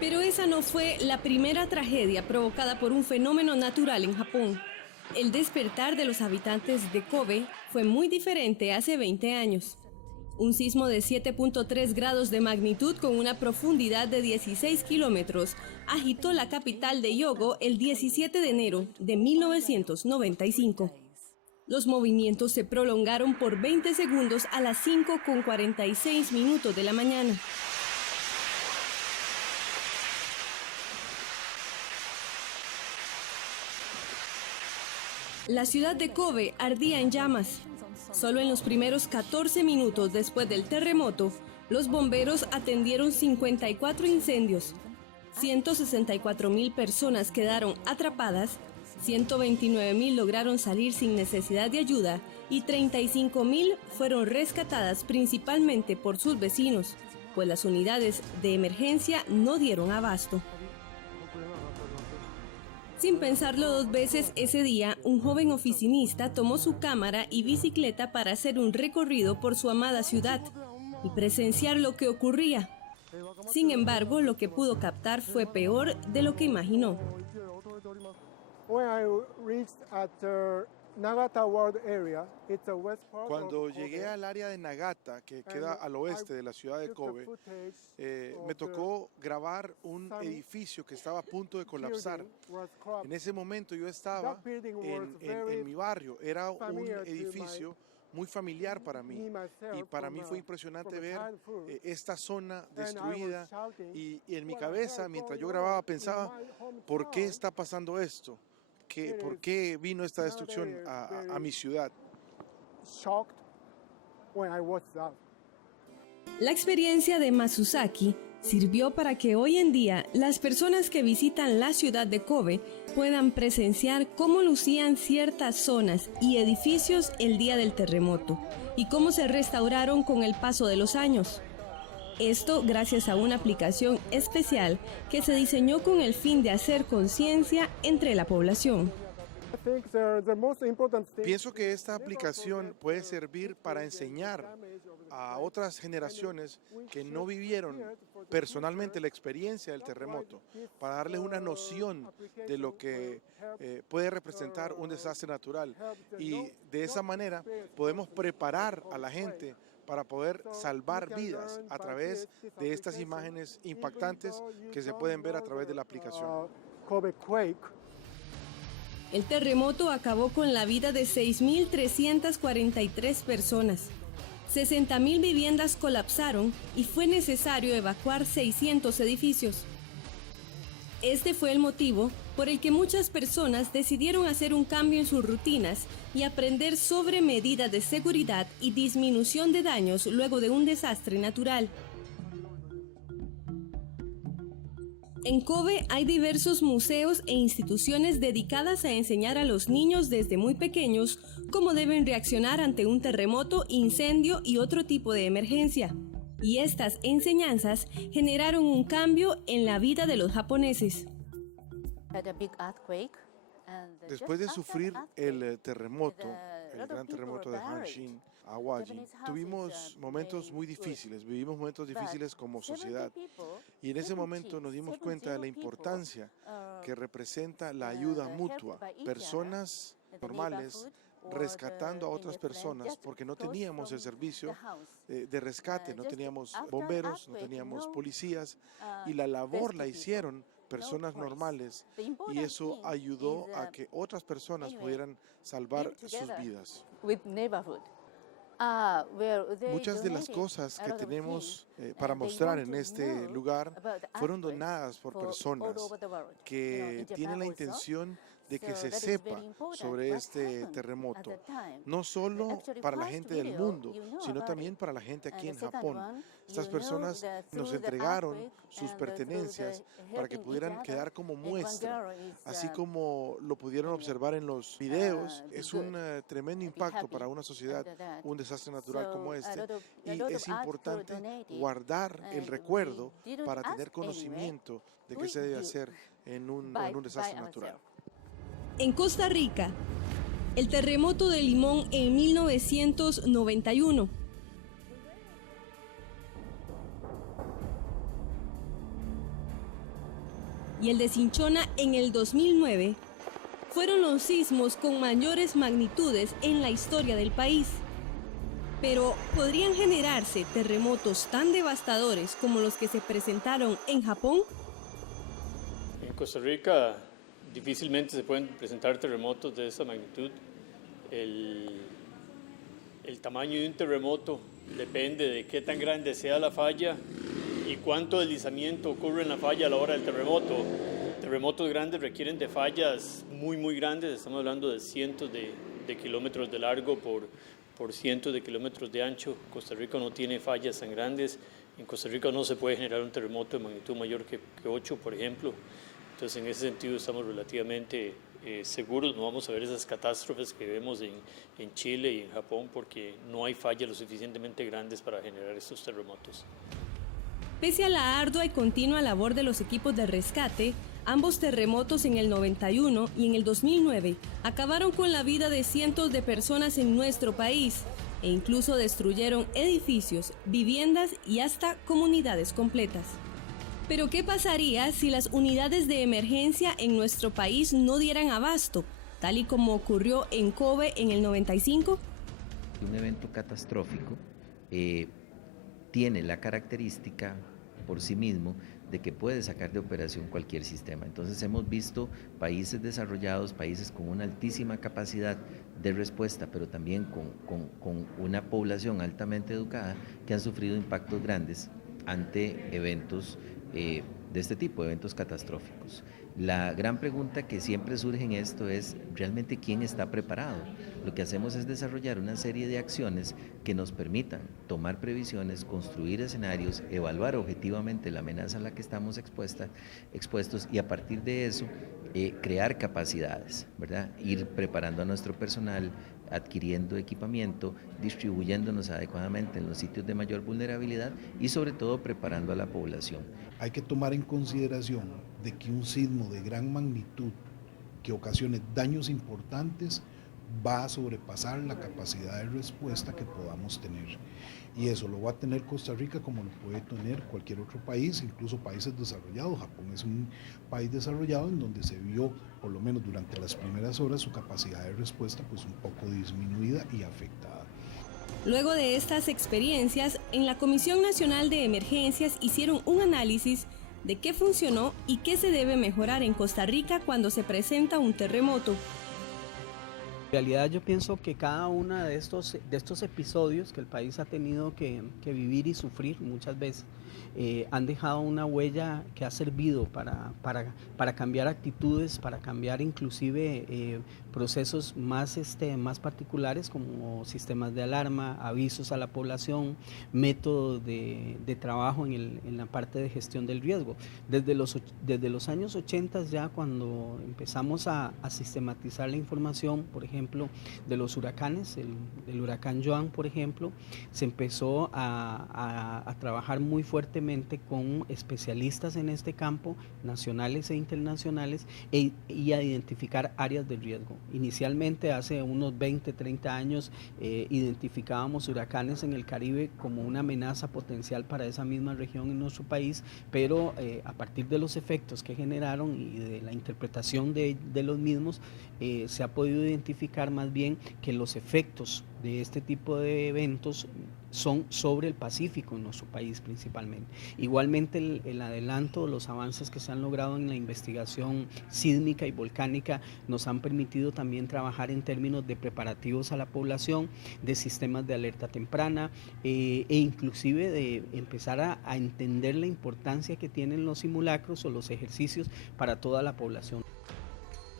Pero esa no fue la primera tragedia provocada por un fenómeno natural en Japón. El despertar de los habitantes de Kobe fue muy diferente hace 20 años. Un sismo de 7.3 grados de magnitud con una profundidad de 16 kilómetros agitó la capital de Hyogo el 17 de enero de 1995. Los movimientos se prolongaron por 20 segundos a las 5:46 de la mañana. La ciudad de Kobe ardía en llamas. Solo en los primeros 14 minutos después del terremoto, los bomberos atendieron 54 incendios. 164.000 personas quedaron atrapadas, 129.000 lograron salir sin necesidad de ayuda y 35.000 fueron rescatadas principalmente por sus vecinos, pues las unidades de emergencia no dieron abasto. Sin pensarlo dos veces ese día, un joven oficinista tomó su cámara y bicicleta para hacer un recorrido por su amada ciudad y presenciar lo que ocurría. Sin embargo, lo que pudo captar fue peor de lo que imaginó. Cuando llegué al área de Nagata, que queda al oeste de la ciudad de Kobe, me tocó grabar un edificio que estaba a punto de colapsar. En ese momento yo estaba en mi barrio, era un edificio muy familiar para mí, y para mí fue impresionante ver esta zona destruida, y en mi cabeza, mientras yo grababa, pensaba, ¿por qué está pasando esto? ¿Por qué vino esta destrucción a mi ciudad? La experiencia de Masuzaki sirvió para que hoy en día las personas que visitan la ciudad de Kobe puedan presenciar cómo lucían ciertas zonas y edificios el día del terremoto y cómo se restauraron con el paso de los años. Esto gracias a una aplicación especial que se diseñó con el fin de hacer conciencia entre la población. Pienso que esta aplicación puede servir para enseñar a otras generaciones que no vivieron personalmente la experiencia del terremoto, para darles una noción de lo que puede representar un desastre natural, y de esa manera podemos preparar a la gente para poder salvar vidas a través de estas imágenes impactantes que se pueden ver a través de la aplicación. El terremoto acabó con la vida de 6.343 personas. 60.000 viviendas colapsaron y fue necesario evacuar 600 edificios. Este fue el motivo por el que muchas personas decidieron hacer un cambio en sus rutinas y aprender sobre medidas de seguridad y disminución de daños luego de un desastre natural. En Kobe hay diversos museos e instituciones dedicadas a enseñar a los niños desde muy pequeños cómo deben reaccionar ante un terremoto, incendio y otro tipo de emergencia. Y estas enseñanzas generaron un cambio en la vida de los japoneses. Después de sufrir el terremoto, el gran terremoto de Hanshin, Awaji, tuvimos momentos muy difíciles, vivimos momentos difíciles como sociedad, y en ese momento nos dimos cuenta de la importancia que representa la ayuda mutua, personas normales rescatando a otras personas, porque no teníamos el servicio de rescate, no teníamos bomberos, no teníamos policías, y la labor la hicieron personas normales, y eso ayudó a que otras personas pudieran salvar sus vidas. Muchas de las cosas que tenemos para mostrar en este lugar fueron donadas por personas que tienen la intención de que se sepa sobre este terremoto, no solo para la gente del mundo, sino también para la gente aquí en Japón. Estas personas nos entregaron sus pertenencias para que pudieran quedar como muestra, así como lo pudieron observar en los videos. Es un tremendo impacto para una sociedad, un desastre natural como este, y es importante guardar el recuerdo para tener conocimiento de qué se debe hacer en un desastre natural. En Costa Rica, el terremoto de Limón en 1991. y el de Cinchona en el 2009 fueron los sismos con mayores magnitudes en la historia del país. Pero ¿podrían generarse terremotos tan devastadores como los que se presentaron en Japón? En Costa Rica difícilmente se pueden presentar terremotos de esa magnitud. El tamaño de un terremoto depende de qué tan grande sea la falla y cuánto deslizamiento ocurre en la falla a la hora del terremoto. Terremotos grandes requieren de fallas muy grandes, estamos hablando de cientos de kilómetros de largo por cientos de kilómetros de ancho. Costa Rica no tiene fallas tan grandes. En Costa Rica no se puede generar un terremoto de magnitud mayor que 8, por ejemplo. Entonces, en ese sentido estamos relativamente seguros. No vamos a ver esas catástrofes que vemos en Chile y en Japón porque no hay fallas lo suficientemente grandes para generar estos terremotos. Pese a la ardua y continua labor de los equipos de rescate, ambos terremotos en el 91 y en el 2009 acabaron con la vida de cientos de personas en nuestro país e incluso destruyeron edificios, viviendas y hasta comunidades completas. Pero ¿qué pasaría si las unidades de emergencia en nuestro país no dieran abasto, tal y como ocurrió en Kobe en el 95? Un evento catastrófico tiene la característica por sí mismo de que puede sacar de operación cualquier sistema. Entonces hemos visto países desarrollados, países con una altísima capacidad de respuesta, pero también con una población altamente educada que han sufrido impactos grandes ante eventos de este tipo, eventos catastróficos. La gran pregunta que siempre surge en esto es realmente quién está preparado. Lo que hacemos es desarrollar una serie de acciones que nos permitan tomar previsiones, construir escenarios, evaluar objetivamente la amenaza a la que estamos expuestos y a partir de eso crear capacidades, ¿verdad? Ir preparando a nuestro personal, adquiriendo equipamiento, distribuyéndonos adecuadamente en los sitios de mayor vulnerabilidad y sobre todo preparando a la población. Hay que tomar en consideración de que un sismo de gran magnitud que ocasione daños importantes va a sobrepasar la capacidad de respuesta que podamos tener. Y eso lo va a tener Costa Rica como lo puede tener cualquier otro país, incluso países desarrollados. Japón es un país desarrollado en donde se vio, por lo menos durante las primeras horas, su capacidad de respuesta pues un poco disminuida y afectada. Luego de estas experiencias, en la Comisión Nacional de Emergencias hicieron un análisis de qué funcionó y qué se debe mejorar en Costa Rica cuando se presenta un terremoto. En realidad yo pienso que cada uno de estos episodios que el país ha tenido que vivir y sufrir muchas veces han dejado una huella que ha servido para cambiar actitudes, para cambiar inclusive procesos más particulares como sistemas de alarma, avisos a la población, métodos de trabajo en la parte de gestión del riesgo. Desde los años 80 ya cuando empezamos a sistematizar la información, por ejemplo, de los huracanes, el huracán Joan, por ejemplo, se empezó a trabajar muy fuertemente con especialistas en este campo, nacionales e internacionales, y a identificar áreas de riesgo. Inicialmente, hace unos 20, 30 años, identificábamos huracanes en el Caribe como una amenaza potencial para esa misma región en nuestro país, pero a partir de los efectos que generaron y de la interpretación de los mismos, se ha podido identificar más bien que los efectos de este tipo de eventos son sobre el Pacífico en nuestro país principalmente. Igualmente el adelanto, los avances que se han logrado en la investigación sísmica y volcánica nos han permitido también trabajar en términos de preparativos a la población, de sistemas de alerta temprana e inclusive de empezar a entender la importancia que tienen los simulacros o los ejercicios para toda la población.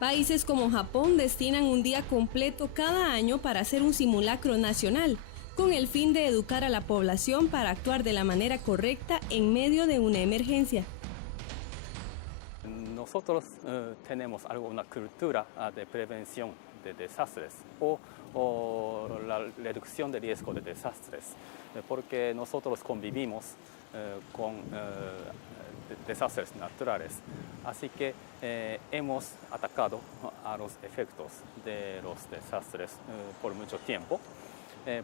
Países como Japón destinan un día completo cada año para hacer un simulacro nacional, con el fin de educar a la población para actuar de la manera correcta en medio de una emergencia. Nosotros tenemos una cultura de prevención de desastres o la reducción de riesgo de desastres, porque nosotros convivimos con desastres naturales. Así que hemos atacado a los efectos de los desastres por mucho tiempo.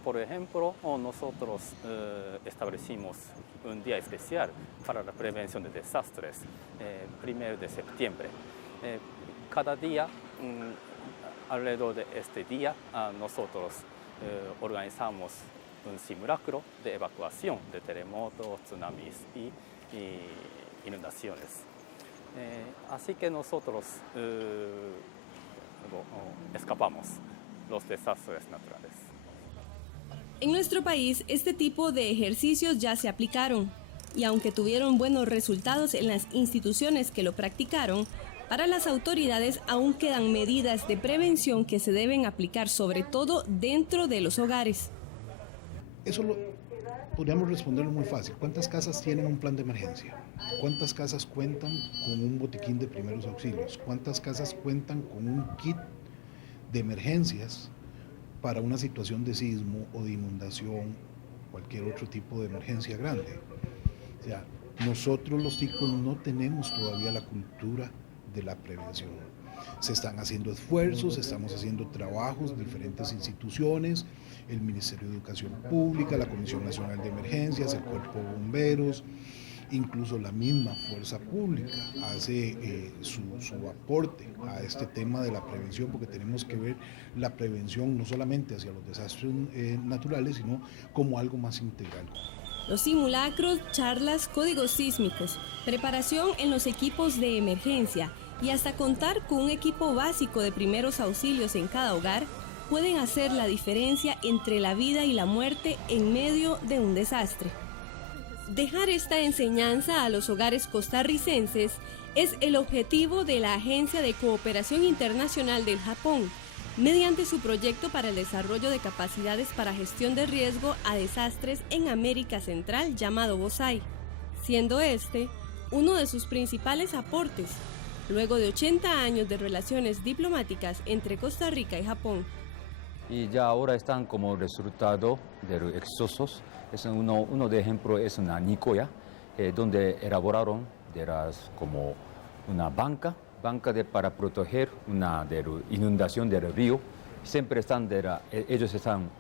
Por ejemplo, nosotros establecimos un día especial para la prevención de desastres, 1 de septiembre. Cada día, alrededor de este día, nosotros organizamos un simulacro de evacuación de terremotos, tsunamis y inundaciones. Así que nosotros escapamos los desastres naturales. En nuestro país, este tipo de ejercicios ya se aplicaron, y aunque tuvieron buenos resultados en las instituciones que lo practicaron, para las autoridades aún quedan medidas de prevención que se deben aplicar, sobre todo dentro de los hogares. Eso podríamos responderlo muy fácil. ¿Cuántas casas tienen un plan de emergencia? ¿Cuántas casas cuentan con un botiquín de primeros auxilios? ¿Cuántas casas cuentan con un kit de emergencias para una situación de sismo o de inundación, cualquier otro tipo de emergencia grande? O sea, nosotros los ticos no tenemos todavía la cultura de la prevención. Se están haciendo esfuerzos, estamos haciendo trabajos, diferentes instituciones, el Ministerio de Educación Pública, la Comisión Nacional de Emergencias, el Cuerpo de Bomberos, incluso la misma Fuerza Pública hace su aporte a este tema de la prevención, porque tenemos que ver la prevención no solamente hacia los desastres naturales, sino como algo más integral. Los simulacros, charlas, códigos sísmicos, preparación en los equipos de emergencia y hasta contar con un equipo básico de primeros auxilios en cada hogar pueden hacer la diferencia entre la vida y la muerte en medio de un desastre. Dejar esta enseñanza a los hogares costarricenses es el objetivo de la Agencia de Cooperación Internacional del Japón, mediante su proyecto para el desarrollo de capacidades para gestión de riesgo a desastres en América Central llamado BOSAI, siendo este uno de sus principales aportes, luego de 80 años de relaciones diplomáticas entre Costa Rica y Japón. Y ya ahora están como resultado de los exitosos. Uno de ejemplo es una Nicoya, donde elaboraron como una banca para proteger de la inundación del río. Siempre ellos están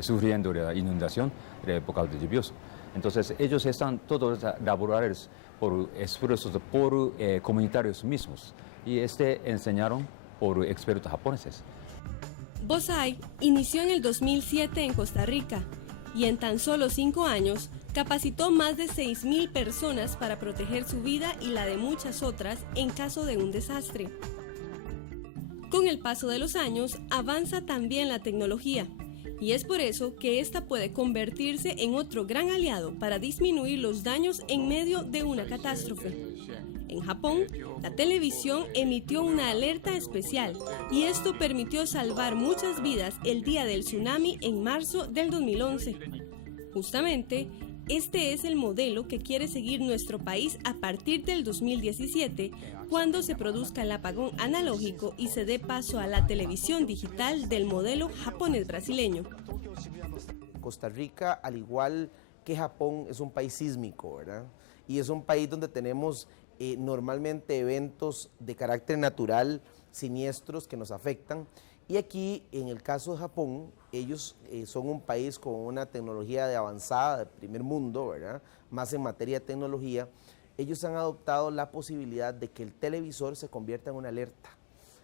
sufriendo de la inundación de época de lluvioso. Entonces ellos están todos elaborados por esfuerzos por comunitarios mismos y enseñaron por expertos japoneses. BOSAI inició en el 2007 en Costa Rica y en tan solo 5 años capacitó más de 6.000 personas para proteger su vida y la de muchas otras en caso de un desastre. Con el paso de los años avanza también la tecnología y es por eso que esta puede convertirse en otro gran aliado para disminuir los daños en medio de una catástrofe. En Japón, la televisión emitió una alerta especial y esto permitió salvar muchas vidas el día del tsunami en marzo del 2011. Justamente, este es el modelo que quiere seguir nuestro país a partir del 2017, cuando se produzca el apagón analógico y se dé paso a la televisión digital del modelo japonés-brasileño. Costa Rica, al igual que Japón, es un país sísmico, ¿verdad? Y es un país donde tenemos normalmente eventos de carácter natural, siniestros que nos afectan. Y aquí, en el caso de Japón, ellos son un país con una tecnología de avanzada, de primer mundo, ¿verdad? Más en materia de tecnología. Ellos han adoptado la posibilidad de que el televisor se convierta en una alerta.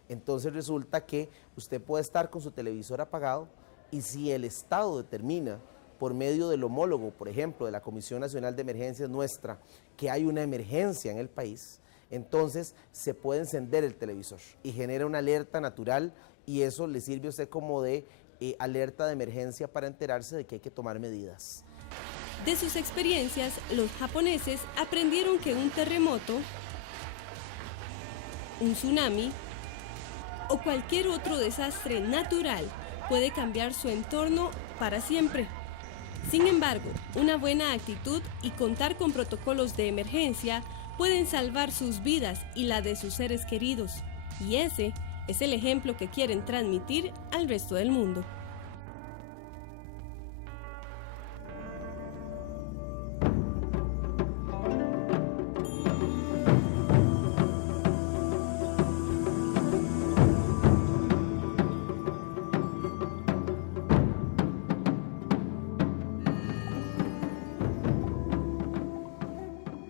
Entonces resulta que usted puede estar con su televisor apagado y si el Estado determina, por medio del homólogo, por ejemplo, de la Comisión Nacional de Emergencias nuestra, que hay una emergencia en el país, entonces se puede encender el televisor y genera una alerta natural y eso le sirve a usted como de alerta de emergencia para enterarse de que hay que tomar medidas. De sus experiencias, los japoneses aprendieron que un terremoto, un tsunami o cualquier otro desastre natural puede cambiar su entorno para siempre. Sin embargo, una buena actitud y contar con protocolos de emergencia pueden salvar sus vidas y la de sus seres queridos. Y ese es el ejemplo que quieren transmitir al resto del mundo.